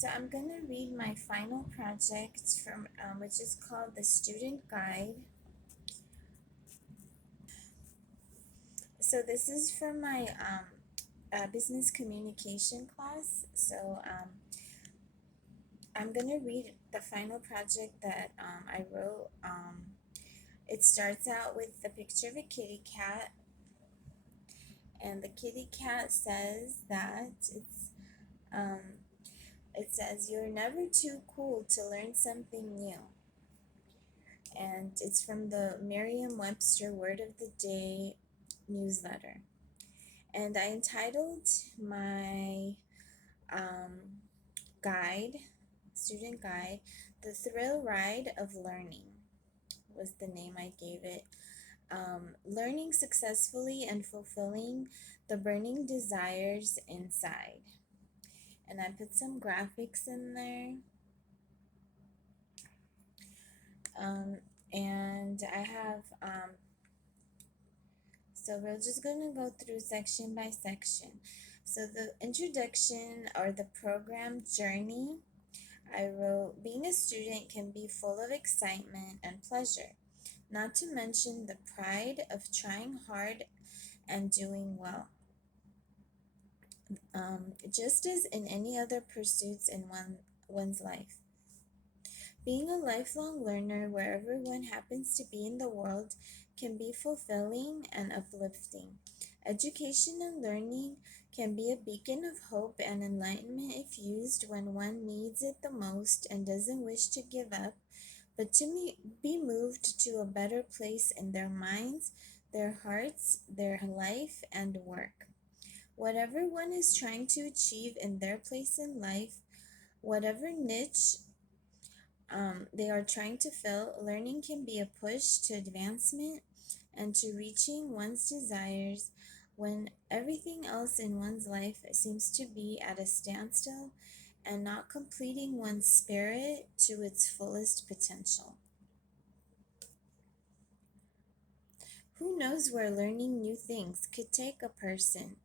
So I'm gonna read my final project from which is called the Student Guide. So this is for my business communication class. So I'm gonna read the final project that I wrote. It starts out with the picture of a kitty cat, and the kitty cat says that um, it says you're never too cool to learn something new. And it's from the Merriam-Webster Word of the Day newsletter. And I entitled my um, guide, student guide, The Thrill Ride of Learning was the name I gave it. Learning successfully and fulfilling the burning desires inside. And I put some graphics in there. And I have so we're just going to go through section by section. So the introduction or the program journey, I wrote, being a student can be full of excitement and pleasure, not to mention the pride of trying hard and doing well. Just as in any other pursuits in one's life. Being a lifelong learner wherever one happens to be in the world can be fulfilling and uplifting. Education and learning can be a beacon of hope and enlightenment if used when one needs it the most and doesn't wish to give up, but to be moved to a better place in their minds, their hearts, their life, and work. Whatever one is trying to achieve in their place in life, whatever niche they are trying to fill, learning can be a push to advancement and to reaching one's desires when everything else in one's life seems to be at a standstill and not completing one's spirit to its fullest potential. Who knows where learning new things could take a person?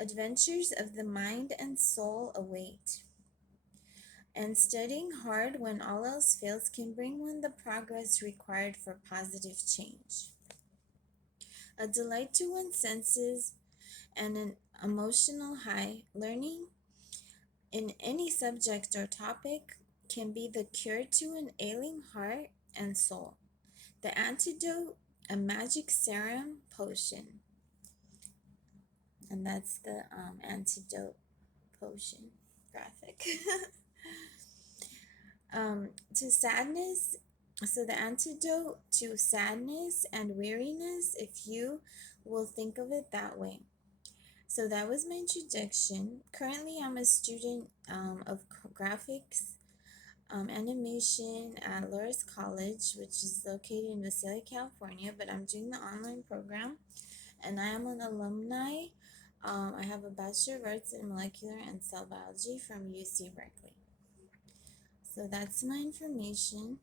Adventures of the mind and soul await. And studying hard when all else fails can bring one the progress required for positive change. A delight to one's senses and an emotional high. Learning in any subject or topic can be the cure to an ailing heart and soul. The antidote, a magic serum potion. And that's the antidote potion graphic. To sadness, so the antidote to sadness and weariness, if you will think of it that way. So that was my introduction. Currently, I'm a student of graphics animation at Laurus College, which is located in Visalia, California, but I'm doing the online program, and I am an alumni. I have a Bachelor of Arts in Molecular and Cell Biology from UC Berkeley. So that's my information.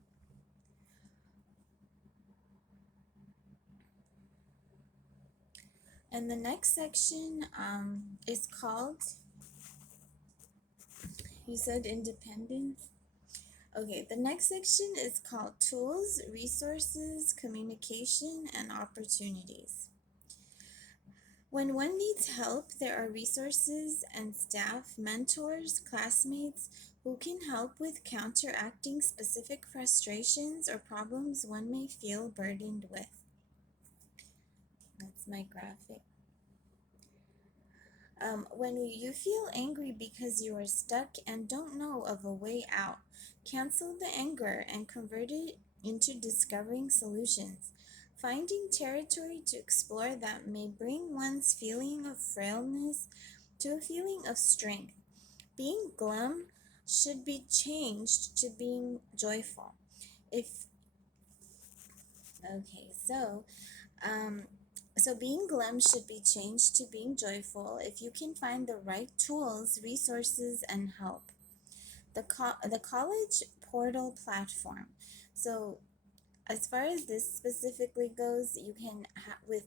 And the next section is called, you said independence? Okay, the next section is called Tools, Resources, Communication, and Opportunities. When one needs help, there are resources and staff, mentors, classmates who can help with counteracting specific frustrations or problems one may feel burdened with. That's my graphic. When you feel angry because you are stuck and don't know of a way out, cancel the anger and convert it into discovering solutions. Finding territory to explore that may bring one's feeling of frailness to a feeling of strength. Being glum should be changed to being joyful. So being glum should be changed to being joyful if you can find the right tools, resources, and help. The college portal platform. So as far as this specifically goes, you can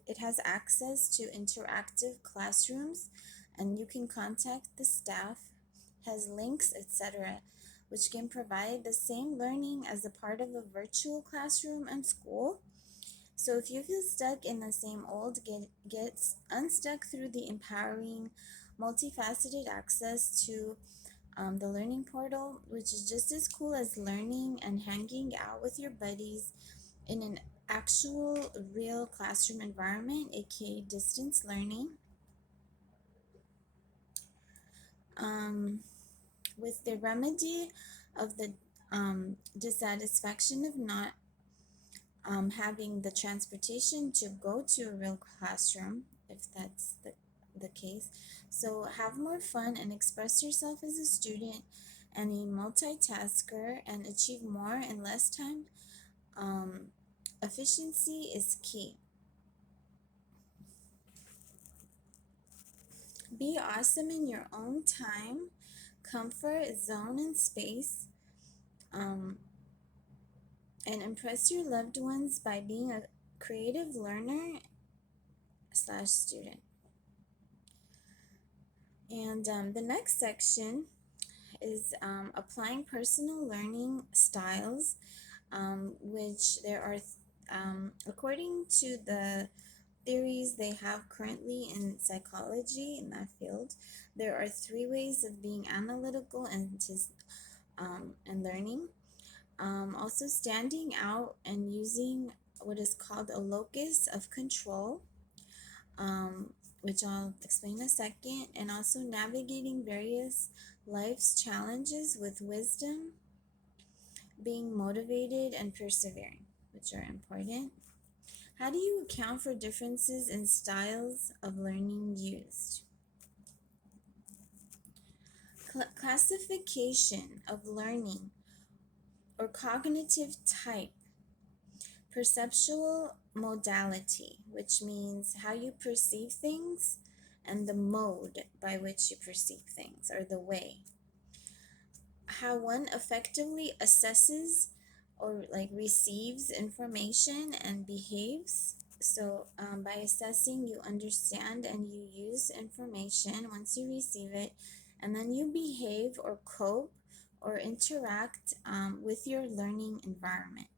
it has access to interactive classrooms, and you can contact the staff has links, etc., which can provide the same learning as a part of a virtual classroom and school. So if you feel stuck in the same old, get unstuck through the empowering, multifaceted access to the learning portal, which is just as cool as learning and hanging out with your buddies in an actual real classroom environment, aka distance learning. With the remedy of the dissatisfaction of not having the transportation to go to a real classroom, if that's the case. So have more fun and express yourself as a student and a multitasker and achieve more in less time. Efficiency is key. Be awesome in your own time, comfort, zone, and space. And impress your loved ones by being a creative learner slash student. And the next section is applying personal learning styles, which there are, according to the theories they have currently in psychology in that field, there are 3 ways of being analytical and learning. Also standing out and using what is called a locus of control, which I'll explain in a second, and also navigating various life's challenges with wisdom, being motivated and persevering, which are important. How do you account for differences in styles of learning used? Classification of learning or cognitive type. Perceptual modality, which means how you perceive things, and the mode by which you perceive things, or the way. How one effectively assesses or like receives information and behaves. So by assessing, you understand and you use information once you receive it, and then you behave or cope or interact with your learning environment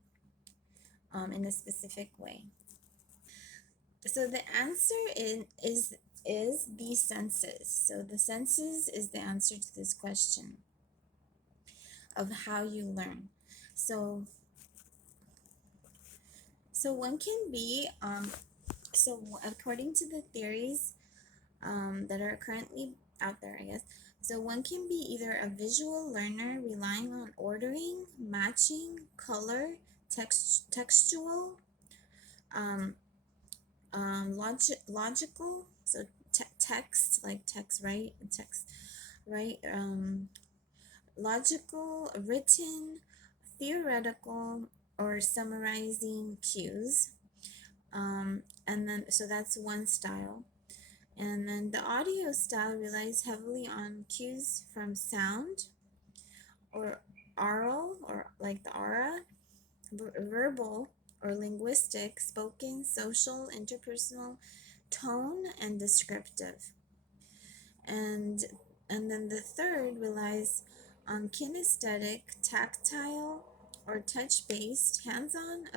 in a specific way. So the answer is the senses. So the senses is the answer to this question of how you learn. So one can be according to the theories that are currently out there, I guess. So one can be either a visual learner relying on ordering, matching, color, textual, logical, so text, like text, right? Text, right? Logical, written, theoretical, or summarizing cues. And then, so that's one style. And then the audio style relies heavily on cues from sound or oral, or like the aura, verbal or linguistic, spoken, social, interpersonal, tone, and descriptive. And then the third relies on kinesthetic, tactile, or touch-based, hands-on,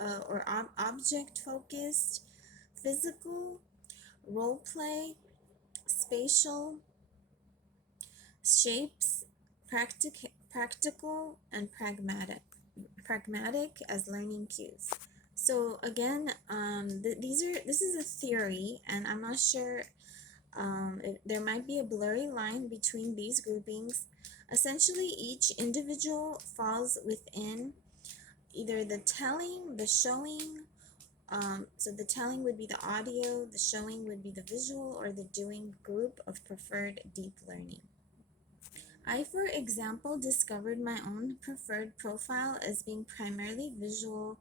or object-focused, physical, role play, spatial, shapes, practical, and pragmatic. Pragmatic as learning cues. So again, this is a theory, and I'm not sure. There might be a blurry line between these groupings. Essentially, each individual falls within either the telling, the showing. So the telling would be the audio, the showing would be the visual, or the doing group of preferred deep learning. I, for example, discovered my own preferred profile as being primarily visual,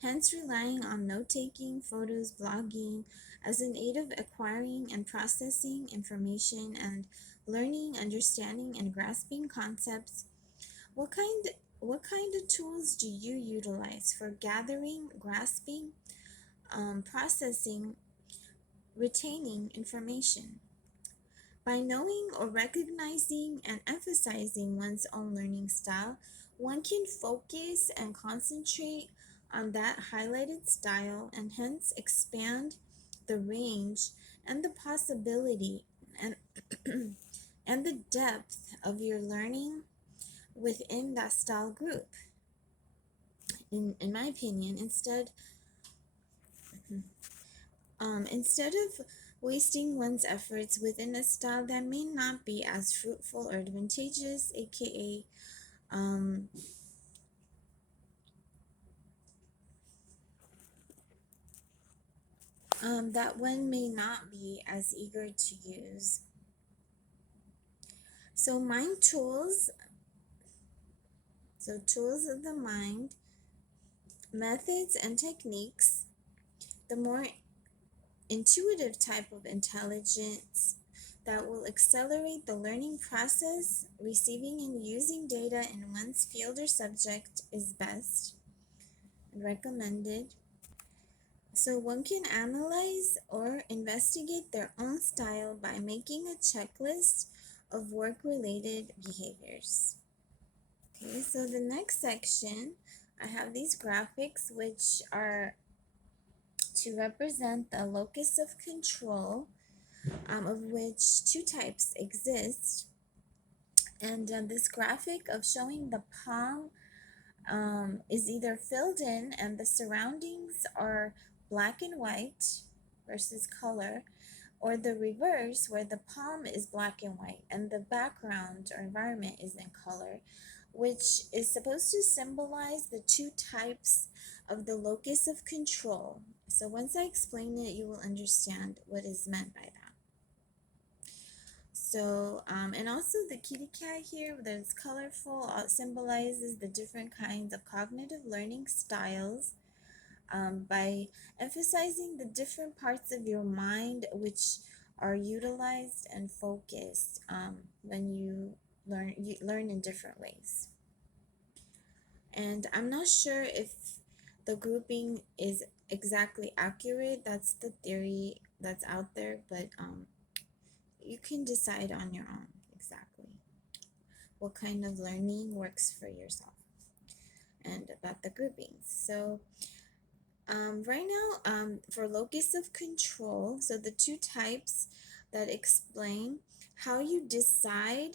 hence relying on note-taking, photos, blogging as an aid of acquiring and processing information and learning, understanding, and grasping concepts. What kind of tools do you utilize for gathering, grasping, processing, retaining information? By knowing or recognizing and emphasizing one's own learning style, one can focus and concentrate on that highlighted style and hence expand the range and the possibility and and the depth of your learning within that style group. In my opinion, instead of wasting one's efforts within a style that may not be as fruitful or advantageous, aka um, that one may not be as eager to use. So mind tools, so tools of the mind, methods and techniques, the more intuitive type of intelligence that will accelerate the learning process, receiving and using data in one's field or subject is best and recommended. So one can analyze or investigate their own style by making a checklist of work-related behaviors. Okay, so the next section, I have these graphics which are to represent the locus of control, of which two types exist. And this graphic of showing the palm is either filled in and the surroundings are black and white versus color, or the reverse where the palm is black and white and the background or environment is in color, which is supposed to symbolize the two types of the locus of control. So once I explain it, you will understand what is meant by that. So, and also the kitty cat here that's colorful symbolizes the different kinds of cognitive learning styles by emphasizing the different parts of your mind which are utilized and focused when you learn in different ways. And I'm not sure if the grouping is exactly accurate. That's the theory that's out there, but you can decide on your own exactly what kind of learning works for yourself and about the groupings. So right now, for locus of control, so the two types that explain how you decide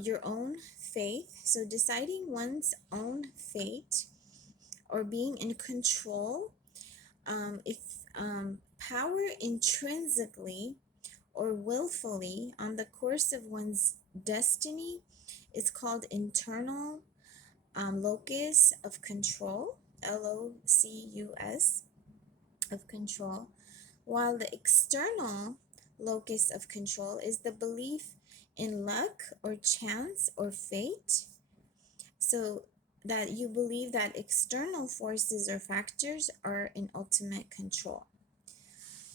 your own faith. So deciding one's own fate or being in control, if power intrinsically or willfully on the course of one's destiny is called internal locus of control, LOCUS of control, while the external locus of control is the belief in luck or chance or fate. So that you believe that external forces or factors are in ultimate control.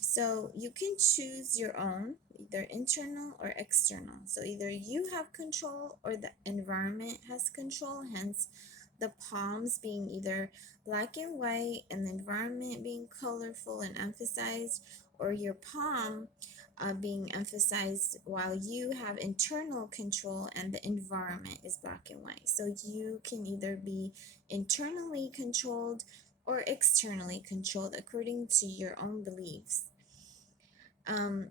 So you can choose your own, either internal or external. So either you have control or the environment has control, hence the palms being either black and white and the environment being colorful and emphasized, or your palm being emphasized while you have internal control and the environment is black and white. So you can either be internally controlled or externally controlled according to your own beliefs.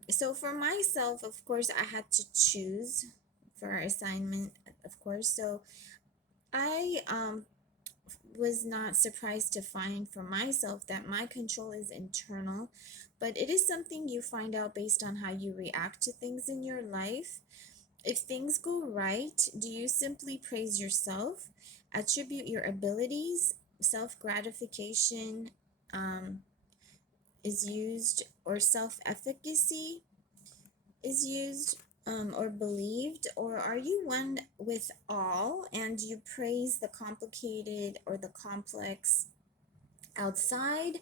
So for myself, of course, I had to choose for our assignment, of course. So I was not surprised to find for myself that my control is internal, but it is something you find out based on how you react to things in your life. If things go right, do you simply praise yourself, attribute your abilities, self-gratification is used, or self-efficacy is used or believed, or are you one with all and you praise the complicated or the complex outside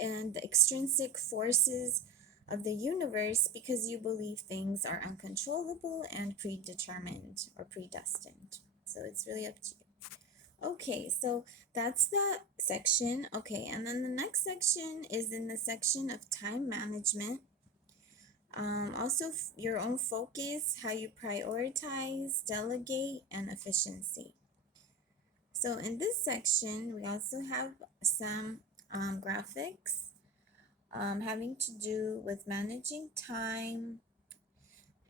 and the extrinsic forces of the universe because you believe things are uncontrollable and predetermined or predestined? So it's really up to you. Okay, so that's that section. Okay, and then the next section is in the section of time management. Also, your own focus, how you prioritize, delegate, and efficiency. So in this section, we also have some graphics having to do with managing time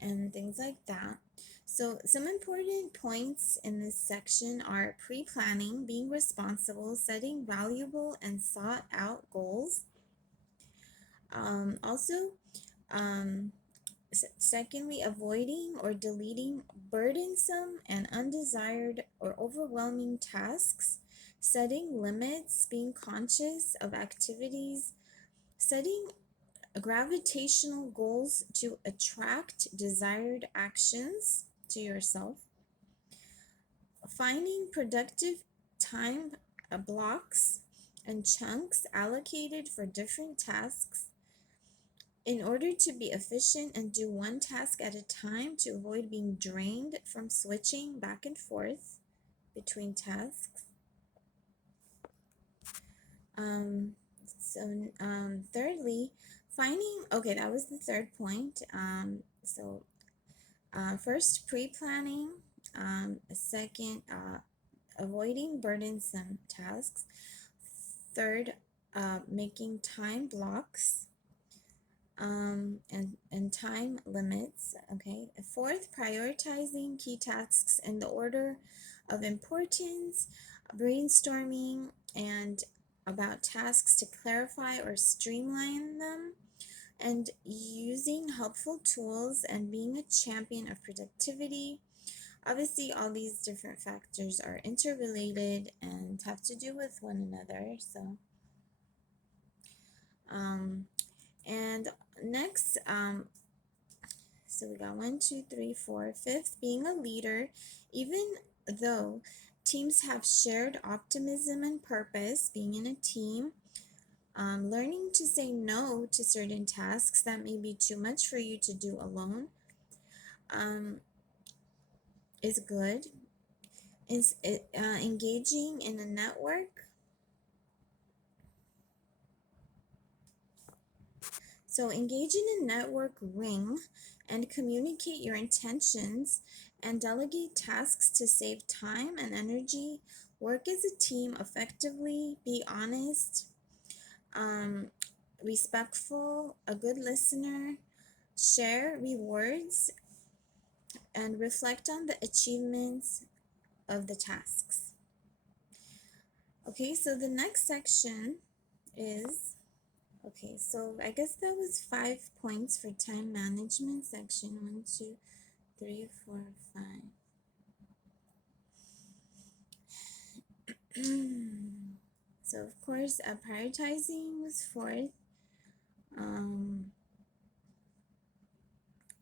and things like that. So some important points in this section are pre-planning, being responsible, setting valuable and sought out goals. Also, secondly, avoiding or deleting burdensome and undesired or overwhelming tasks, setting limits, being conscious of activities, setting gravitational goals to attract desired actions to yourself, finding productive time blocks and chunks allocated for different tasks in order to be efficient and do one task at a time to avoid being drained from switching back and forth between tasks. Thirdly, okay, that was the third point. First, pre-planning. Second, avoiding burdensome tasks. Third, making time blocks and time limits. Okay. Fourth, prioritizing key tasks in the order of importance, brainstorming and about tasks to clarify or streamline them, and using helpful tools and being a champion of productivity. Obviously, all these different factors are interrelated and have to do with one another. And next, so we got 1, 2, 3, 4. Fifth, being a leader, even though teams have shared optimism and purpose, being in a team, learning to say no to certain tasks that may be too much for you to do alone is good. Engaging in a network. So engage in a network ring and communicate your intentions and delegate tasks to save time and energy. Work as a team effectively. Be honest, respectful, a good listener. Share rewards and reflect on the achievements of the tasks. Okay, so the next section is, okay, so I guess that was 5 points for time management section. 1, 2, 3, 4, 5. So of course, prioritizing was 4th, and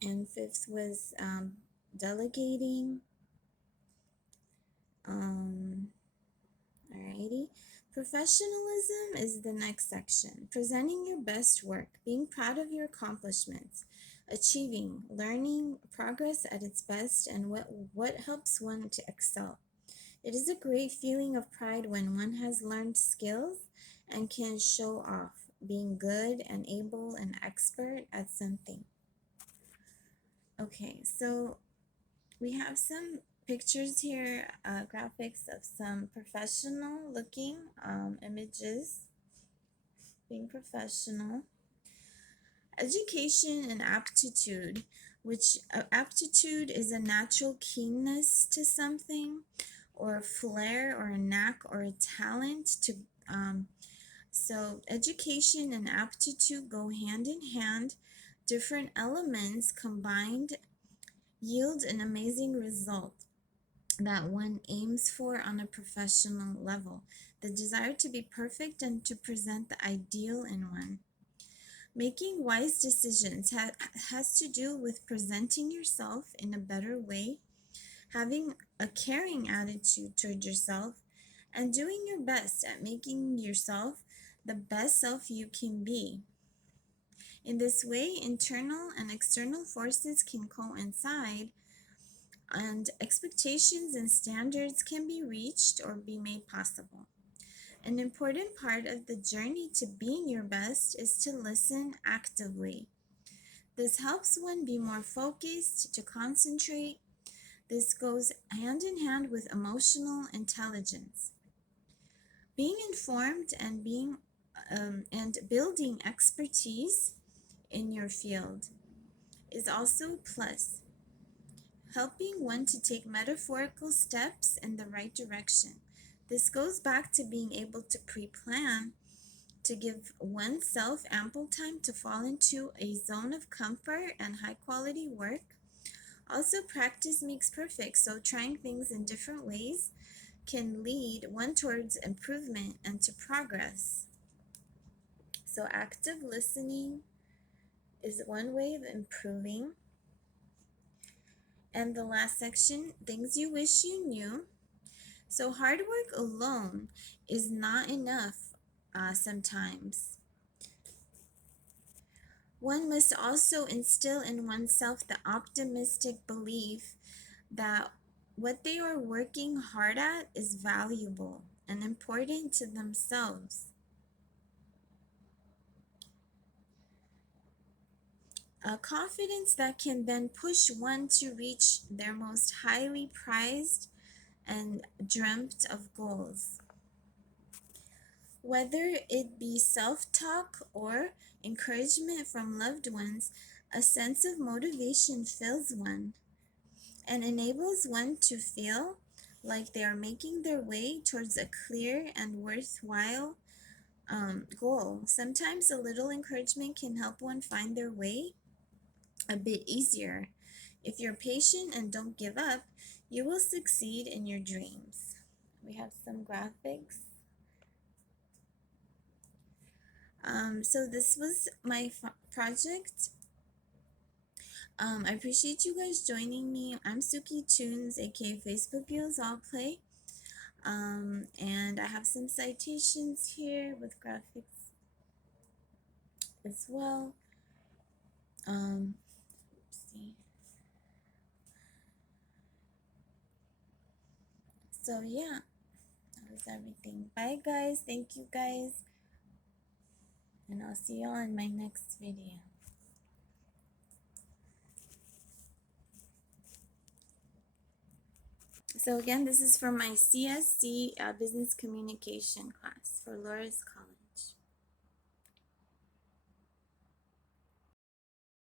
5th was delegating. Alrighty. Professionalism is the next section. Presenting your best work, being proud of your accomplishments, achieving, learning, progress at its best, and what helps one to excel. It is a great feeling of pride when one has learned skills and can show off, being good and able and expert at something. Okay, so we have some pictures here, graphics of some professional looking images, being professional. Education and aptitude, which aptitude is a natural keenness to something, or a flair or a knack or a talent to so education and aptitude go hand in hand. Different elements combined yield an amazing result that one aims for on a professional level. The desire to be perfect and to present the ideal in one. Making wise decisions has to do with presenting yourself in a better way, having a caring attitude toward yourself, and doing your best at making yourself the best self you can be. In this way, internal and external forces can coincide, and expectations and standards can be reached or be made possible. An important part of the journey to being your best is to listen actively. This helps one be more focused, to concentrate. This goes hand in hand with emotional intelligence. Being informed and building expertise in your field is also a plus, helping one to take metaphorical steps in the right direction. This goes back to being able to pre-plan, to give oneself ample time to fall into a zone of comfort and high quality work. Also, practice makes perfect, so trying things in different ways can lead one towards improvement and to progress. So active listening is one way of improving. And the last section, things you wish you knew. So hard work alone is not enough sometimes. One must also instill in oneself the optimistic belief that what they are working hard at is valuable and important to themselves. A confidence that can then push one to reach their most highly prized and dreamt of goals. Whether it be self-talk or encouragement from loved ones, a sense of motivation fills one and enables one to feel like they are making their way towards a clear and worthwhile goal. Sometimes a little encouragement can help one find their way a bit easier. If you're patient and don't give up, you will succeed in your dreams. We have some graphics. So this was my project. I appreciate you guys joining me. I'm Suki-Toons, aka Facebook Girls All Play. And I have some citations here with graphics as well. Let's see. So yeah, that was everything. Bye guys. Thank you guys. And I'll see you all in my next video. So again, this is for my CSC business communication class for Laurus College.